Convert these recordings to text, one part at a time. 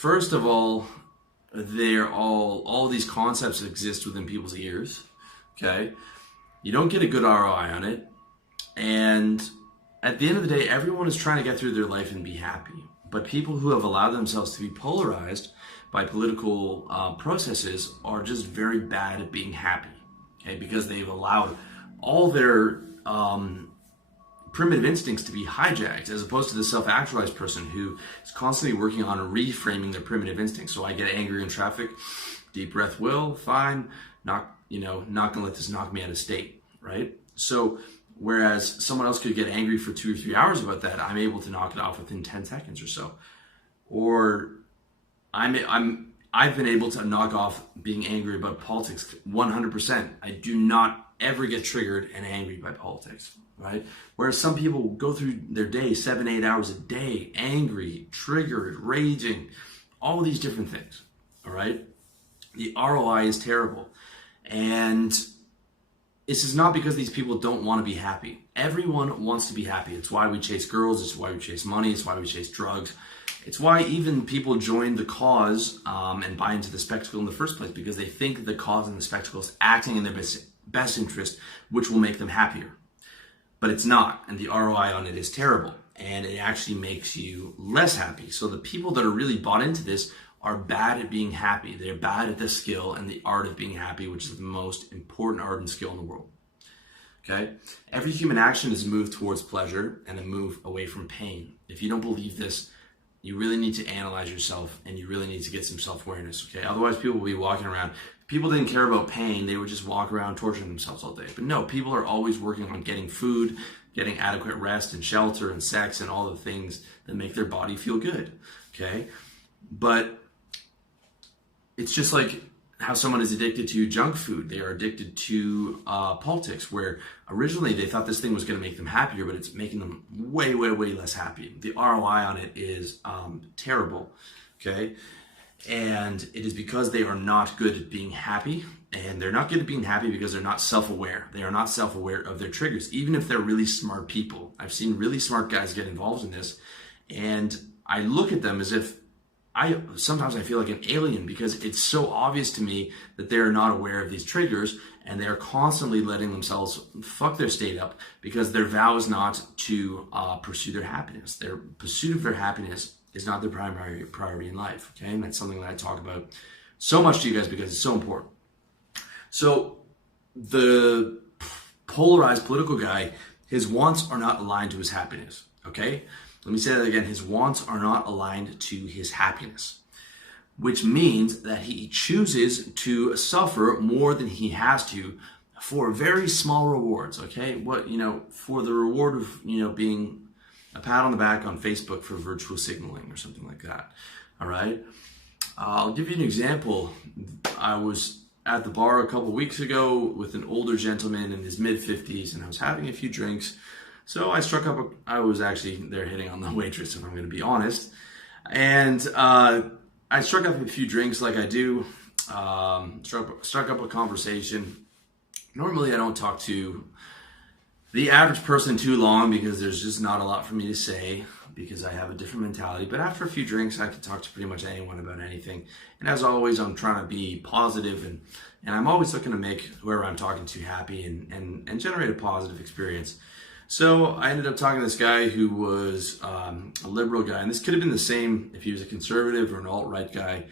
First of all, all these concepts exist within people's ears. Okay, you don't get a good ROI on it, and at the end of the day, everyone is trying to get through their life and be happy. But people who have allowed themselves to be polarized by political processes are just very bad at being happy. Okay, because they've allowed all their primitive instincts to be hijacked, as opposed to the self-actualized person who is constantly working on reframing their primitive instincts. So I get angry in traffic, deep breath, will, fine, not gonna let this knock me out of state, right? So whereas someone else could get angry for 2 or 3 hours about that, I'm able to knock it off within 10 seconds or so. Or I've been able to knock off being angry about politics 100%. I do not ever get triggered and angry by politics, right? Whereas some people go through their day, 7-8 hours a day, angry, triggered, raging, all these different things, all right? The ROI is terrible. And this is not because these people don't want to be happy. Everyone wants to be happy. It's why we chase girls. It's why we chase money. It's why we chase drugs. It's why even people join the cause and buy into the spectacle in the first place, because they think the cause and the spectacle is acting in their best interest, which will make them happier. But it's not, and the ROI on it is terrible, and it actually makes you less happy. So the people that are really bought into this are bad at being happy. They're bad at the skill and the art of being happy, which is the most important art and skill in the world. Okay? Every human action is a move towards pleasure and a move away from pain. If you don't believe this, you really need to analyze yourself, and you really need to get some self-awareness, okay? Otherwise, people will be walking around. If people didn't care about pain, they would just walk around torturing themselves all day. But no, people are always working on getting food, getting adequate rest and shelter and sex and all the things that make their body feel good, okay? But it's just like how someone is addicted to junk food. They are addicted to politics, where originally they thought this thing was going to make them happier, but it's making them way, way, way less happy. The ROI on it is terrible, okay? And it is because they are not good at being happy, and they're not good at being happy because they're not self-aware. They are not self-aware of their triggers, even if they're really smart people. I've seen really smart guys get involved in this, and I look at them as if sometimes I feel like an alien, because it's so obvious to me that they're not aware of these triggers, and they're constantly letting themselves fuck their state up because their vow is not to pursue their happiness. Their pursuit of their happiness is not their primary priority in life, okay? And that's something that I talk about so much to you guys because it's so important. So the polarized political guy, his wants are not aligned to his happiness, okay? Let me say that again. His wants are not aligned to his happiness, which means that he chooses to suffer more than he has to for very small rewards, okay? For the reward of, being a pat on the back on Facebook for virtual signaling or something like that, all right? I'll give you an example. I was at the bar a couple weeks ago with an older gentleman in his mid-50s, and I was having a few drinks. So I was actually there hitting on the waitress, if I'm going to be honest. And I struck up a few drinks like I do, struck up a conversation. Normally I don't talk to the average person too long because there's just not a lot for me to say because I have a different mentality. But after a few drinks, I can talk to pretty much anyone about anything. And as always, I'm trying to be positive, and I'm always looking to make whoever I'm talking to happy and generate a positive experience. So I ended up talking to this guy who was a liberal guy, and this could have been the same if he was a conservative or an alt-right guy.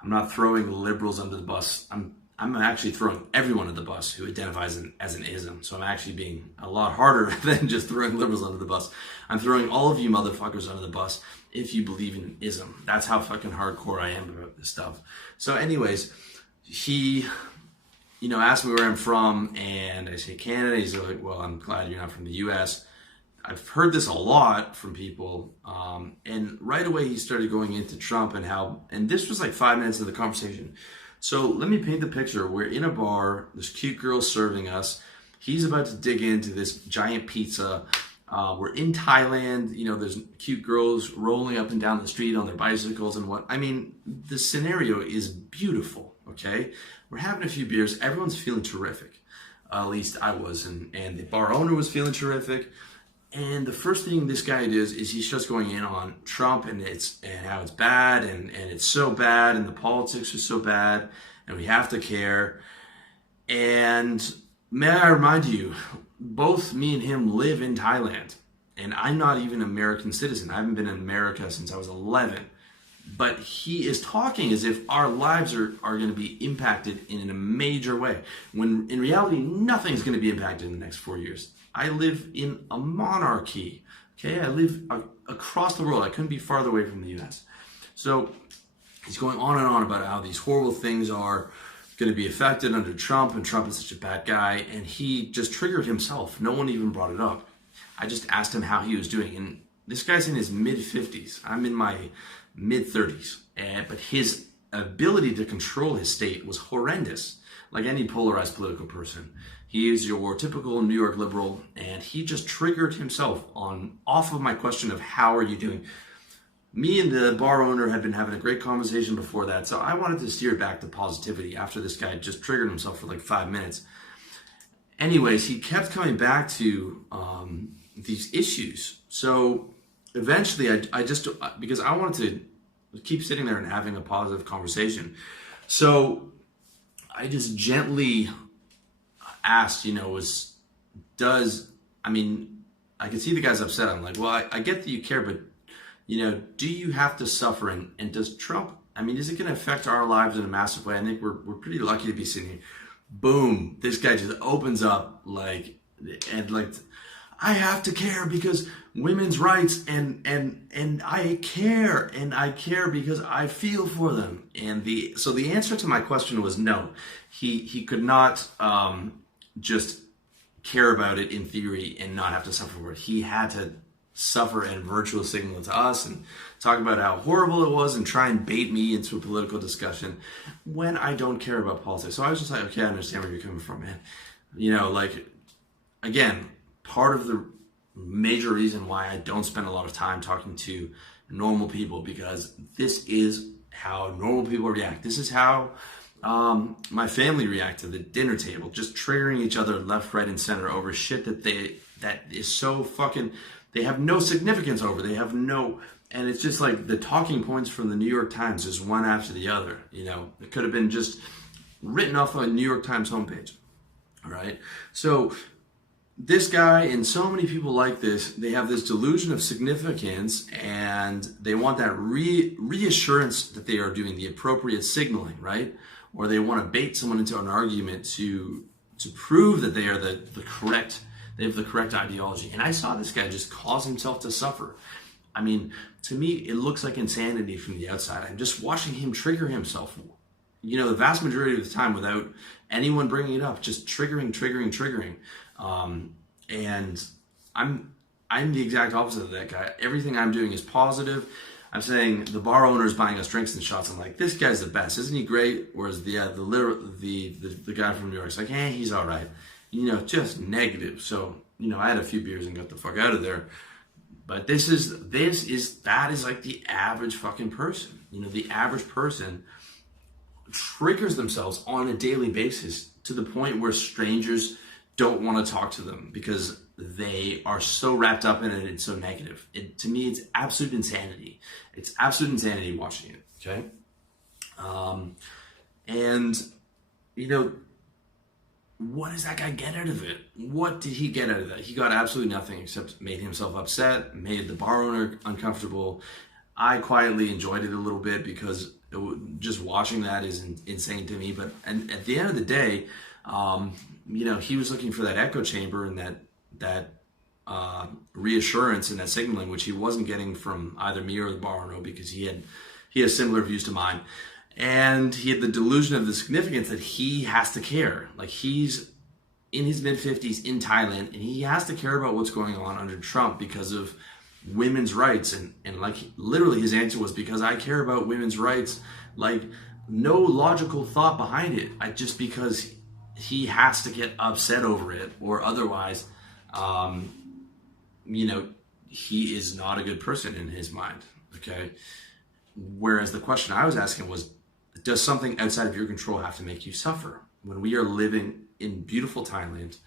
I'm not throwing liberals under the bus. I'm actually throwing everyone under the bus who identifies as an ism. So I'm actually being a lot harder than just throwing liberals under the bus. I'm throwing all of you motherfuckers under the bus if you believe in ism. That's how fucking hardcore I am about this stuff. So anyways, he asked me where I'm from, and I say Canada. He's like, well, I'm glad you're not from the US. I've heard this a lot from people, and right away he started going into Trump and this was like 5 minutes of the conversation. So let me paint the picture. We're in a bar, there's cute girls serving us. He's about to dig into this giant pizza. We're in Thailand, there's cute girls rolling up and down the street on their bicycles and the scenario is beautiful, okay? We're having a few beers, everyone's feeling terrific. At least I was, and the bar owner was feeling terrific. And the first thing this guy does is he's just going in on Trump and how it's bad and it's so bad and the politics are so bad and we have to care. And may I remind you, both me and him live in Thailand, and I'm not even an American citizen. I haven't been in America since I was 11. But he is talking as if our lives are going to be impacted in a major way, when in reality, nothing's going to be impacted in the next 4 years. I live in a monarchy, okay? I live across the world. I couldn't be farther away from the US. So he's going on and on about how these horrible things are going to be affected under Trump, and Trump is such a bad guy, and he just triggered himself. No one even brought it up. I just asked him how he was doing, and this guy's in his mid-50s. I'm in my mid-30s, but his ability to control his state was horrendous, like any polarized political person. He is your typical New York liberal, and he just triggered himself off of my question of how are you doing. Me and the bar owner had been having a great conversation before that, so I wanted to steer back to positivity after this guy just triggered himself for like 5 minutes. Anyways, he kept coming back to these issues. So eventually, because I wanted to keep sitting there and having a positive conversation. So I just gently asked, I could see the guy's upset. I'm like, well, I get that you care, but, do you have to suffer? And does Trump, is it going to affect our lives in a massive way? I think we're pretty lucky to be sitting here. Boom, this guy just opens up I have to care because women's rights and I care because I feel for them. So the answer to my question was no. He could not just care about it in theory and not have to suffer for it. He had to suffer and virtual signal to us and talk about how horrible it was and try and bait me into a political discussion when I don't care about politics. So I was just like, okay, I understand where you're coming from, man. Again, part of the major reason why I don't spend a lot of time talking to normal people, because this is how normal people react. This is how my family react to the dinner table, just triggering each other left, right, and center over shit that is so fucking, they have no significance over. And it's just like the talking points from the New York Times is one after the other. It could have been just written off on a New York Times homepage. All right. So this guy and so many people like this, they have this delusion of significance and they want that reassurance that they are doing the appropriate signaling, right? Or they want to bait someone into an argument to prove that they are they have the correct ideology. And I saw this guy just cause himself to suffer. To me, it looks like insanity from the outside. I'm just watching him trigger himself. The vast majority of the time without anyone bringing it up, just triggering. And I'm the exact opposite of that guy. Everything I'm doing is positive. I'm saying the bar owner is buying us drinks and shots. I'm like, this guy's the best, isn't he great? Whereas the guy from New York's like, he's all right. Just negative. So I had a few beers and got the fuck out of there. But that is like the average fucking person. The average person triggers themselves on a daily basis to the point where strangers don't want to talk to them because they are so wrapped up in it. It's so negative. To me, it's absolute insanity. It's absolute insanity watching it. Okay. What does that guy get out of it? What did he get out of that? He got absolutely nothing except made himself upset, made the bar owner uncomfortable. I quietly enjoyed it a little bit because just watching that is insane to me. But at the end of the day, he was looking for that echo chamber and that reassurance and that signaling, which he wasn't getting from either me or the bar owner because he has similar views to mine. And he had the delusion of the significance that he has to care. Like he's in his mid-50s in Thailand and he has to care about what's going on under Trump because of women's rights. And like literally his answer was, because I care about women's rights. Like no logical thought behind it. Just because he has to get upset over it or otherwise, he is not a good person in his mind. Okay. Whereas the question I was asking was, does something outside of your control have to make you suffer? When we are living in beautiful Thailand,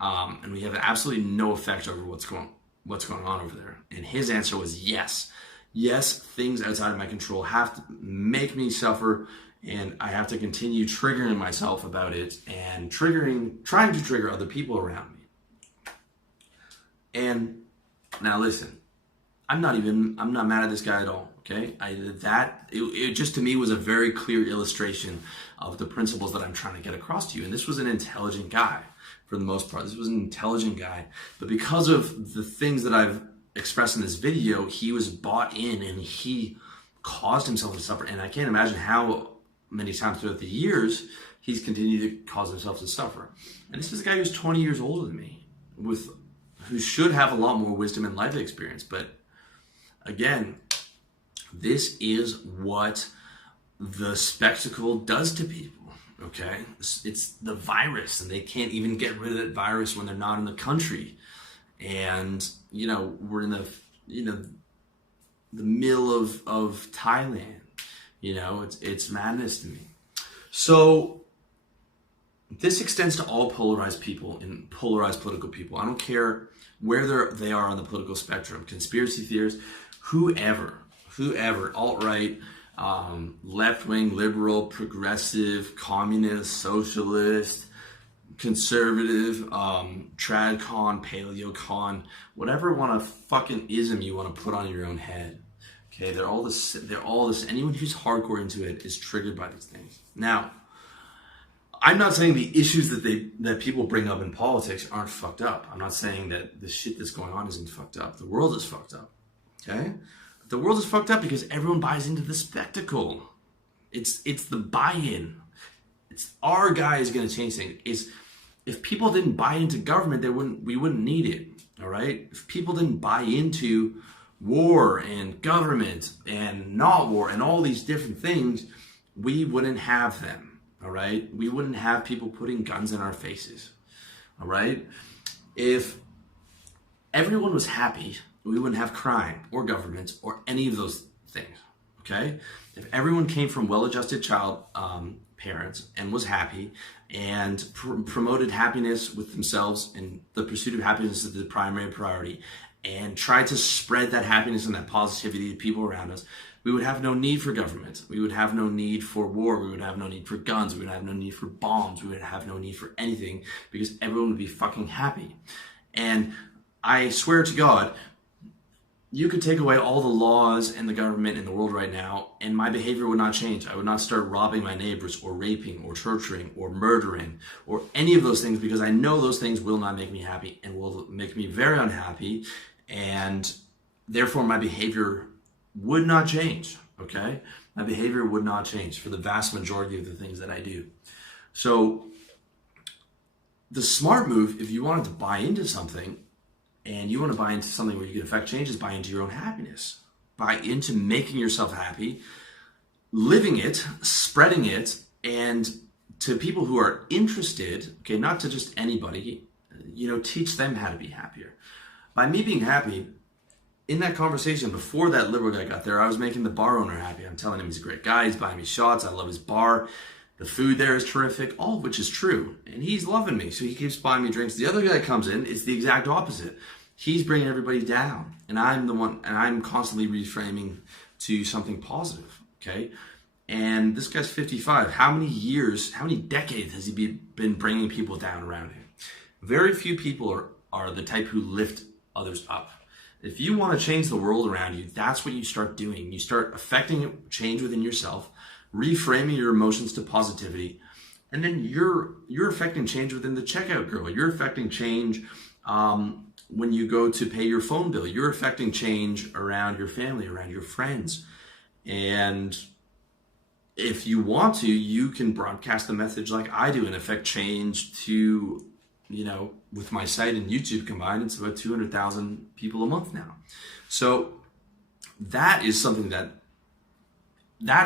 and we have absolutely no effect over what's going what's going on over there? And his answer was yes. Yes, things outside of my control have to make me suffer, and I have to continue triggering myself about it and trying to trigger other people around me. And now listen, I'm not mad at this guy at all, okay? It just to me was a very clear illustration of the principles that I'm trying to get across to you. And this was an intelligent guy for the most part. This was an intelligent guy, but because of the things that I've expressed in this video, he was bought in and he caused himself to suffer. And I can't imagine how many times throughout the years he's continued to cause himself to suffer. And this is a guy who's 20 years older than me, who should have a lot more wisdom and life experience. But again, this is what the spectacle does to people, okay? It's the virus, and they can't even get rid of that virus when they're not in the country. And, we're in the middle of Thailand. It's madness to me. So this extends to all polarized people and polarized political people. I don't care where they are on the political spectrum, conspiracy theorists, whoever, alt-right, left-wing, liberal, progressive, communist, socialist, conservative, tradcon, paleocon, whatever fucking ism you want to put on your own head. Okay, they're all this. Anyone who's hardcore into it is triggered by these things. Now, I'm not saying the issues that people bring up in politics aren't fucked up. I'm not saying that the shit that's going on isn't fucked up. The world is fucked up. Okay, the world is fucked up because everyone buys into the spectacle. It's the buy-in. It's our guy is going to change things. If people didn't buy into government, we wouldn't need it. All right. If people didn't buy into war and government and not war and all these different things, we wouldn't have them. All right. We wouldn't have people putting guns in our faces. All right. If everyone was happy, we wouldn't have crime or government or any of those things. Okay. If everyone came from well-adjusted child parents and was happy and promoted happiness with themselves, and the pursuit of happiness is the primary priority, and tried to spread that happiness and that positivity to people around us, we would have no need for government. We would have no need for war. We would have no need for guns. We would have no need for bombs. We would have no need for anything, because everyone would be fucking happy. And I swear to God, you could take away all the laws and the government in the world right now, and my behavior would not change. I would not start robbing my neighbors or raping or torturing or murdering or any of those things, because I know those things will not make me happy and will make me very unhappy, and therefore my behavior would not change, okay? My behavior would not change for the vast majority of the things that I do. So the smart move, if you wanted to buy into something, and you want to buy into something where you can affect change, is buy into your own happiness. Buy into making yourself happy, living it, spreading it, and to people who are interested, okay, not to just anybody, teach them how to be happier. By me being happy, in that conversation before that liberal guy got there, I was making the bar owner happy. I'm telling him he's a great guy, he's buying me shots, I love his bar, the food there is terrific, all of which is true. And he's loving me, so he keeps buying me drinks. The other guy comes in, it's the exact opposite. He's bringing everybody down, and I'm constantly reframing to something positive, okay? And this guy's 55. How many decades has he been bringing people down around him? Very few people are the type who lift others up. If you want to change the world around you, that's what you start doing. You start affecting change within yourself, reframing your emotions to positivity, and then you're affecting change within the checkout girl. You're affecting change when you go to pay your phone bill. You're affecting change around your family, around your friends. And if you want to, you can broadcast the message like I do and affect change to, with my site and YouTube combined, it's about 200,000 people a month now. So that is something that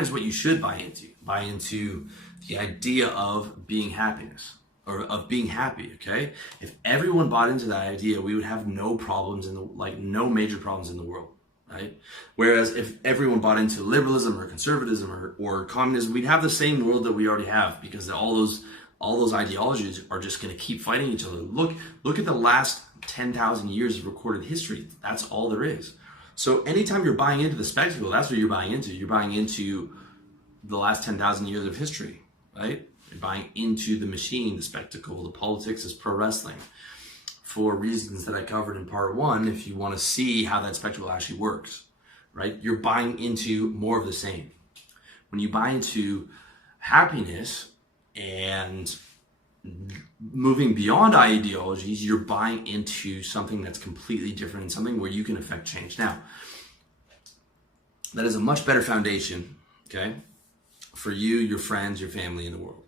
is what you should buy into. Buy into the idea of being happiness, or of being happy, okay? If everyone bought into that idea, we would have no problems no major problems in the world, right? Whereas if everyone bought into liberalism or conservatism or communism, we'd have the same world that we already have, because all those all those ideologies are just going to keep fighting each other. Look at the last 10,000 years of recorded history. That's all there is. So anytime you're buying into the spectacle, that's what you're buying into. You're buying into the last 10,000 years of history, right? You're buying into the machine, the spectacle, the politics is pro wrestling. For reasons that I covered in part 1, if you want to see how that spectacle actually works, right? You're buying into more of the same. When you buy into happiness and moving beyond ideologies, you're buying into something that's completely different and something where you can affect change. Now, that is a much better foundation, okay, for you, your friends, your family, and the world.